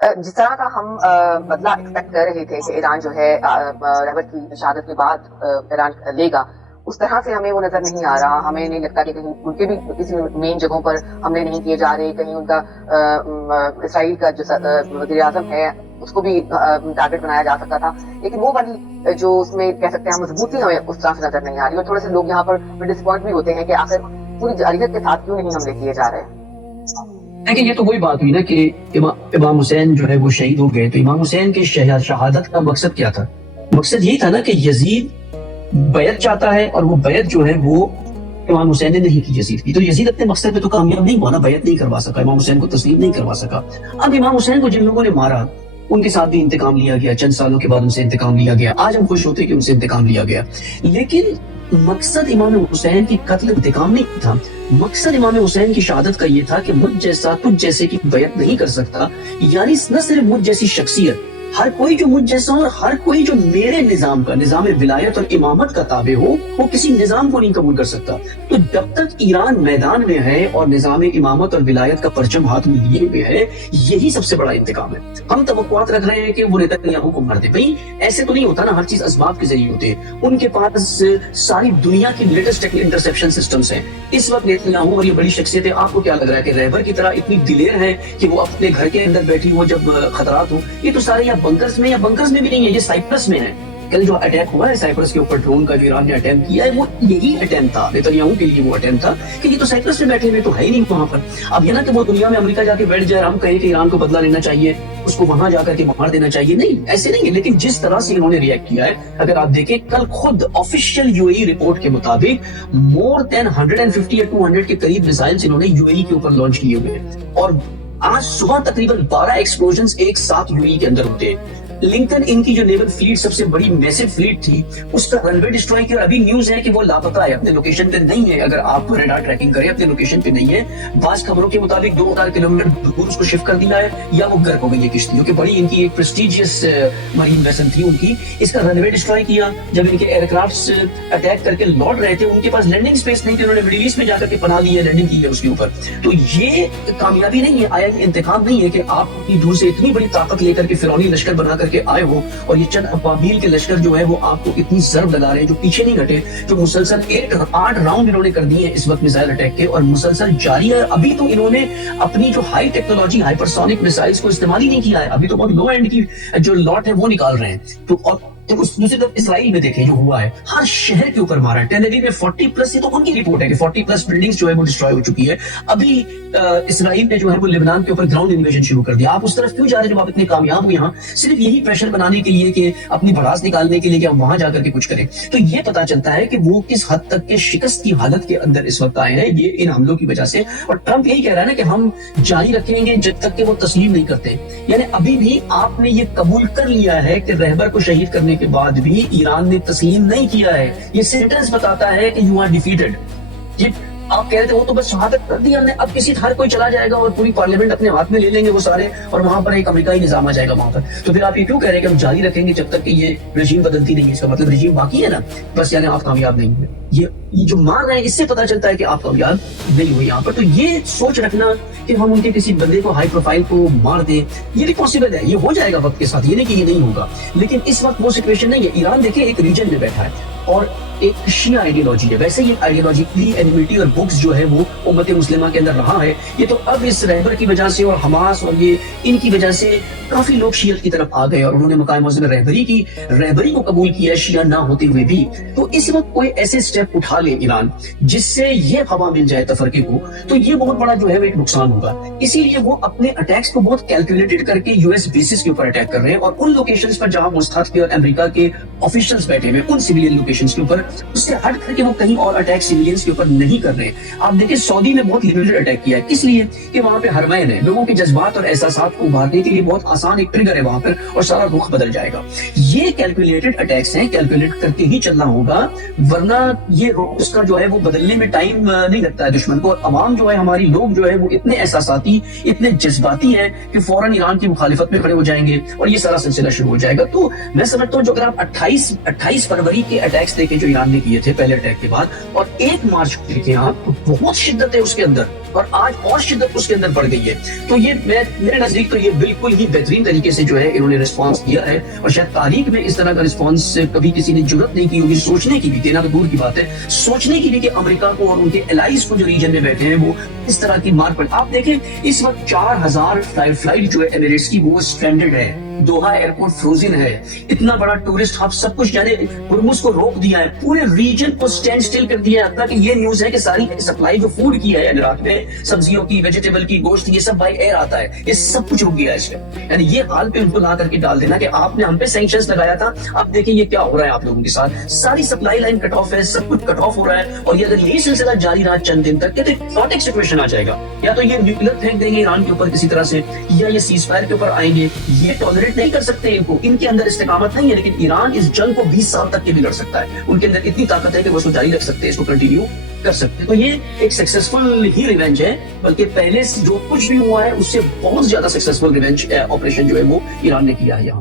جس طرح کا ہم بدلہ ایکسپیکٹ کر رہے تھے کہ ایران جو ہے رہبر کی شہادت کے بعد ایران لے گا، اس طرح سے ہمیں وہ نظر نہیں آ رہا. ہمیں نہیں لگتا کہ کہیں ان کے بھی کسی مین جگہوں پر حملے نہیں کیے جا رہے. کہیں ان کا اسرائیل کا جو وزیر اعظم ہے اس کو بھی ٹارگٹ بنایا جا سکتا تھا، لیکن وہ والی جو اس میں کہہ سکتے ہیں مضبوطی ہمیں اس طرح سے نظر نہیں آ رہی. اور تھوڑے سے لوگ یہاں پر ڈس پوائنٹ بھی ہوتے ہیں کہ آخر پوری جارحیت کے ساتھ کیوں نہیں حملے کیے جا رہے. لیکن یہ تو وہی بات ہوئی نا کہ امام حسین جو ہے وہ شہید ہو گئے، تو امام حسین کی شہادت کا مقصد کیا تھا؟ مقصد یہی تھا نا کہ یزید بیعت چاہتا ہے، اور وہ بیعت جو ہے وہ امام حسین نے نہیں کی یزید کی. تو یزید اپنے مقصد پہ تو کامیاب نہیں ہوا نا، بیعت نہیں کروا سکا، امام حسین کو تسلیم نہیں کروا سکا. اب امام حسین کو جن لوگوں نے مارا ان کے ساتھ بھی انتقام لیا گیا، چند سالوں کے بعد ان سے انتقام لیا گیا. آج ہم خوش ہوتے کہ ان سے انتقام لیا گیا، لیکن مقصد امام حسین کی قتل انتقام نہیں تھا. مقصد امام حسین کی شہادت کا یہ تھا کہ مجھ جیسا تجھ جیسے کی بیعت نہیں کر سکتا. یعنی نہ صرف مجھ جیسی شخصیت، ہر کوئی جو مجھ جیسا اور ہر کوئی جو میرے نظام کا، نظام ولایت اور امامت کا تابع ہو، وہ کسی نظام کو نہیں قبول کر سکتا. تو جب تک ایران میدان میں ہے اور نظام امامت اور ولایت کا پرچم ہاتھ میں لیے ہوئے ہے، یہی سب سے بڑا انتقام ہے. ہم توقعات رکھ رہے ہیں کہ وہ نیتنیاہو کو مار دے. بھائی ایسے تو نہیں ہوتا نا، ہر چیز اسباب کے ذریعے ہوتے ہیں. ان کے پاس ساری دنیا کی لیٹسٹ انٹرسیپشن سسٹمز ہیں. اس وقت نیتنیاہو اور یہ بڑی شخصیت ہے، آپ کو کیا لگ رہا ہے کہ رہبر کی طرح اتنی دلیر ہے کہ وہ اپنے گھر کے اندر بیٹھی ہو جب خطرات ہو؟ یہ تو سارے بنکرز میں، یا بنکرز میں بھی نہیں ہے، یہ سائپرس میں ہے. کل جو اٹیک ہوا ہے سائپرس کے اوپر ڈرون کا، جو ایران نے اٹیمپٹ کیا ہے، وہ یہی اٹیمپٹ تھا نیتنیاہو کے لیے. وہ اٹیمپٹ تھا کہ یہ تو سائپرس میں بیٹھے ہوئے تو ہے ہی نہیں وہاں پر. اب یہ نا کہ وہ دنیا میں امریکہ جا کے بیٹھ جائے، ہم کہیں کہ ایران کو بدلہ لینا چاہیے، اس کو وہاں جا کر کے مار دینا چاہیے. نہیں، ایسے نہیں ہے. لیکن جس طرح سے انہوں نے ریئیکٹ کیا ہے، اگر آپ دیکھیں کل خود official you a E report کے مطابق مور دین 150 یا 200 کے قریب میزائلز انہوں نے یو اے ای کے اوپر لانچ کیے ہوئے ہیں. اور آج صبح تقریباً 12 ایکسپلوژنز ایک ساتھ یو اے ای کے اندر ہوتے ہیں. لنکن ان کی جو نیول فلیٹ سب سے بڑی میسو فلیٹ تھی، اس کا رن وے ڈسٹروائے کیا. ابھی نیوز ہے کہ وہ لاپتہ ہے، اپنے لوکیشن پہ نہیں ہے. اگر آپ ریڈار ٹریکنگ کریں اپنے لوکیشن پہ نہیں ہے. بعض خبروں کے مطابق 2000 کلومیٹر دور اس کو شفٹ کر دیا ہے، یا وہ غرق ہو گئی ہے کشتی، کیونکہ بڑی ان کی ایک پریسٹیجیس مرین ویسل تھی ان کی. اس کا رن وے ڈسٹروائے کیا. جب ان کے ایئر کرافٹس اٹیک کر کے لوٹ رہے تھے، ان کے پاس لینڈنگ اسپیس نہیں تھی، انہوں نے مڈل ایسٹ میں جا کر کے پناہ لی ہے، لینڈنگ کی ہے اس کے اوپر. تو یہ کامیابی نہیں ہے، آیا انتقام نہیں ہے کہ آپ اپنی دور سے اتنی بڑی طاقت لے کر کے فرعونی لشکر بنا کر کے آئے ہو، اور یہ چند ابابیل کے لشکر جو ہے وہ آپ کو اتنی ضرب لگا رہے ہیں جو پیچھے نہیں ہٹے، جو مسلسل 8 راؤنڈ انہوں نے کر دیے ہیں اس وقت میزائل اٹیک کے، اور مسلسل جاری ہے. ابھی تو انہوں نے اپنی جو ہائی ٹیکنالوجی ہائپرسونک میزائلز کو استعمال ہی نہیں کیا ہے. ابھی تو بہت لو اینڈ کی جو لاٹ ہے وہ نکال رہے ہیں. تو اور دوسری طرف اسرائیل میں دیکھیں جو ہوا ہے، ہر شہر کے اوپر مارا ہے. ٹیل اویو میں 40+، یہ تو ان کی رپورٹ ہے کہ 40+ بلڈنگز جو ہے وہ ڈسٹروائے ہو چکی ہے. ابھی اسرائیل نے جو ہے وہ لبنان کے اوپر گراؤنڈ انویژن شروع کر دیا. آپ اس طرف کیوں جا رہے ہیں جب آپ اتنے کامیاب ہو یہاں؟ صرف یہی پریشر بنانے کے لیے کہ اپنی بھڑاس نکالنے کے لیے کہ ہم وہاں جا کر کے کچھ کریں. تو یہ پتا چلتا ہے کہ وہ کس حد تک کے شکست کی حالت کے اندر اس وقت آئے ہیں، یہ ان حملوں کی وجہ سے. اور ٹرمپ یہی کہہ رہا ہے نا کہ ہم جاری رکھیں گے جب تک کہ وہ تسلیم نہیں کرتے. یعنی ابھی بھی آپ نے یہ قبول کر لیا ہے کہ رہبر کو شہید کرنے کے بعد بھی ایران نے تسلیم نہیں کیا ہے. یہ سینٹنس بتاتا ہے کہ یو آر ڈیفیٹڈ. یہ آپ کہہ رہے تھے وہ تو بس شہادت کر دی ہم نے، اب کسی ہر کوئی چلا جائے گا اور پوری پارلیمنٹ اپنے ہاتھ میں لے لیں گے وہ سارے، اور وہاں پر ایک امریکائی نظام آ جائے گا وہاں پر. تو پھر آپ یہ کیوں کہہ رہے ہیں کہ ہم جاری رکھیں گے جب تک کہ یہ رژیم بدلتی نہیں ہے؟ اس کا مطلب رژیم باقی ہے نا، بس یعنی آپ کامیاب نہیں ہوئے. یہ جو مار رہے ہیں اس سے پتا چلتا ہے کہ آپ کامیاب نہیں ہوئے یہاں پر. تو یہ سوچ رکھنا کہ ہم ان کے کسی بندے کو ہائی پروفائل کو مار دیں، یہ بھی پاسبل ہے، یہ ہو جائے گا وقت کے ساتھ، یہ نہیں کہ یہ نہیں ہوگا. لیکن اس وقت وہ سچویشن نہیں ہے. ایران دیکھیں ایک ریجن میں بیٹھا ہے اور ایک شیعہ آئیڈیالوجی ہے. ویسے یہ آئیڈیالوجیکلی اینیمیٹی اور بکس جو ہے وہ امت مسلمہ کے اندر رہا ہے. یہ تو اب اس رہبر کی وجہ سے اور حماس اور یہ ان کی وجہ سے کافی لوگ شیعت کی طرف آ گئے اور انہوں نے مقام معظم رہبری کو قبول کیا شیعہ نہ ہوتے ہوئے بھی. تو اس وقت کوئی ایسے سٹیپ اٹھا لے ایران جس سے یہ ہوا مل جائے تفرقے کو، تو یہ بہت بڑا جو ہے وہ ایک نقصان ہوگا. اسی لیے وہ اپنے اٹیکس کو بہت کیلکولیٹڈ کر کے یو ایس بیسز کے اوپر اٹیک کر رہے ہیں، اور ان لوکیشنز پر جہاں مستحق کے اور امریکہ کے آفیشلز بیٹھے ہوئے ان سویلین لوکیشنز کے اوپر، اس سے ہٹ کر کے وہ کہیں اور اٹیک سویلینز کے اوپر نہیں کر رہے ہیں. آپ دیکھیں سعودی میں بہت لمیٹڈ اٹیک کیا ہے، اس لیے کہ وہاں پہ حرمین ہے، لوگوں کے جذبات اور احساسات کو ابھارنے کے لیے بہت آسان ایک ٹریگر ہے وہاں پر، اور سارا رخ بدل جائے گا. یہ کیلکولیٹڈ اٹیکس ہیں، کیلکولیٹ کر کے ہی چلنا ہوگا، ورنہ یہ اس کا جو ہے وہ بدلنے میں ٹائم نہیں لگتا ہے دشمن کو. اور عوام جو ہے، ہماری لوگ جو ہے وہ اتنے احساساتی، اتنے جذباتی ہیں کہ فوراً ایران کی مخالفت میں کھڑے ہو جائیں گے اور یہ سارا سلسلہ شروع ہو جائے گا. تو میں سمجھتا ہوں جو اگر آپ 28 فروری کے اٹیکس دیکھیں جو ایران نے کیے تھے پہلے اٹیک کے بعد، اور 1 مارچ کو دیکھیں آپ، تو بہت شدت ہے اس کے اندر. اور آج اور شدت اس کے اندر بڑھ گئی ہے. تو یہ میرے نزدیک تو یہ بالکل ہی بہترین طریقے سے جو ہے انہوں نے ریسپانس دیا ہے, اور شاید تاریخ میں اس طرح کا ریسپانس کبھی کسی نے جرت نہیں کی ہوگی سوچنے کی بھی, دینا تو دور کی بات ہے, سوچنے کی بھی کہ امریکہ کو اور ان کے الائز کو جو ریجن میں بیٹھے ہیں وہ اس طرح کی مار پڑ. آپ دیکھیں اس وقت 4000 فلائٹ جو ہے ایمریٹس کی وہ اسٹرینڈڈ ہے, دوحہ ایئرپورٹ فروزن ہے, اتنا بڑا ٹورسٹ ہب سب کچھ یعنی ہرمز کو روک دیا ہے, پورے ریجن کو سٹینڈ سٹل کر دیا ہے. حتیٰ کہ یہ نیوز ہے کہ ساری سپلائی جو فوڈ کی ہے عراق میں, سبزیوں کی, ویجیٹیبل کی, گوشت, یہ سب بائی ایئر آتا ہے, یہ سب کچھ رک گیا ہے اس میں. یعنی یہ حال پہ ان کو لا کر کے ڈال دینا کہ آپ نے ہم پہ سینکشنز لگایا تھا, اب دیکھیں یہ کیا ہو رہا ہے آپ لوگوں کے ساتھ, ساری سپلائی لائن کٹ آف ہے, سب کچھ کٹ آف ہو رہا ہے. اور یہ اگر یہی سلسلہ جاری رہا چند دن تک تو کاٹک سچویشن آ جائے گا, یا تو یہ نیوکلیر پھینک دیں گے ایران کے اوپر کسی طرح سے, یا یہ سیز فائر کے اوپر آئیں گے. یہ ٹالریٹ نہیں کر سکتے ان کے اندر استقامت نہیں ہے, لیکن ایران اس جنگ کو 20 سال تک کے بھی لڑ سکتا ہے. ان کے اندر اتنی طاقت ہے کہ وہ اس کو جاری رکھ سکتے ہیں, اس کو کنٹینیو کر سکتے ہیں. تو یہ ایک سکسیسفل ہی ریونج ہے, بلکہ پہلے جو کچھ بھی ہوا ہے اس سے بہت زیادہ سکسیسفل ریونج آپریشن جو ہے وہ ایران نے کیا ہے یہاں.